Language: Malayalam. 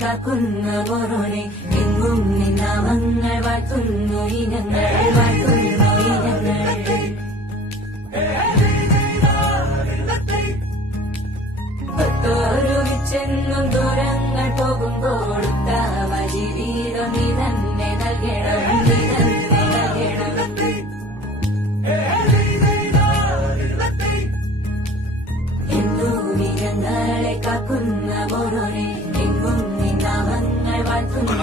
കാക്കുന്ന ബോറോനെ എങ്ങും നിന്നാമങ്ങൾ വാഴ്ത്തുന്നു ഇനങ്ങൾ വാഴ്ത്തുന്നു ഇനങ്ങൾ ഒത്തോരുവിച്ചെന്നും ദൂരങ്ങൾ പോകുമ്പോൾ ഉത്താവ ജീവിതം നീ തന്നെ നൽകണം നീ തന്നെ നൽകണം ഹിന്ദുവിനങ്ങളെ കാക്കുന്ന ബോറോനെ എങ്ങും നിന്നാമങ്ങൾ വാഴ്ത്തുന്നു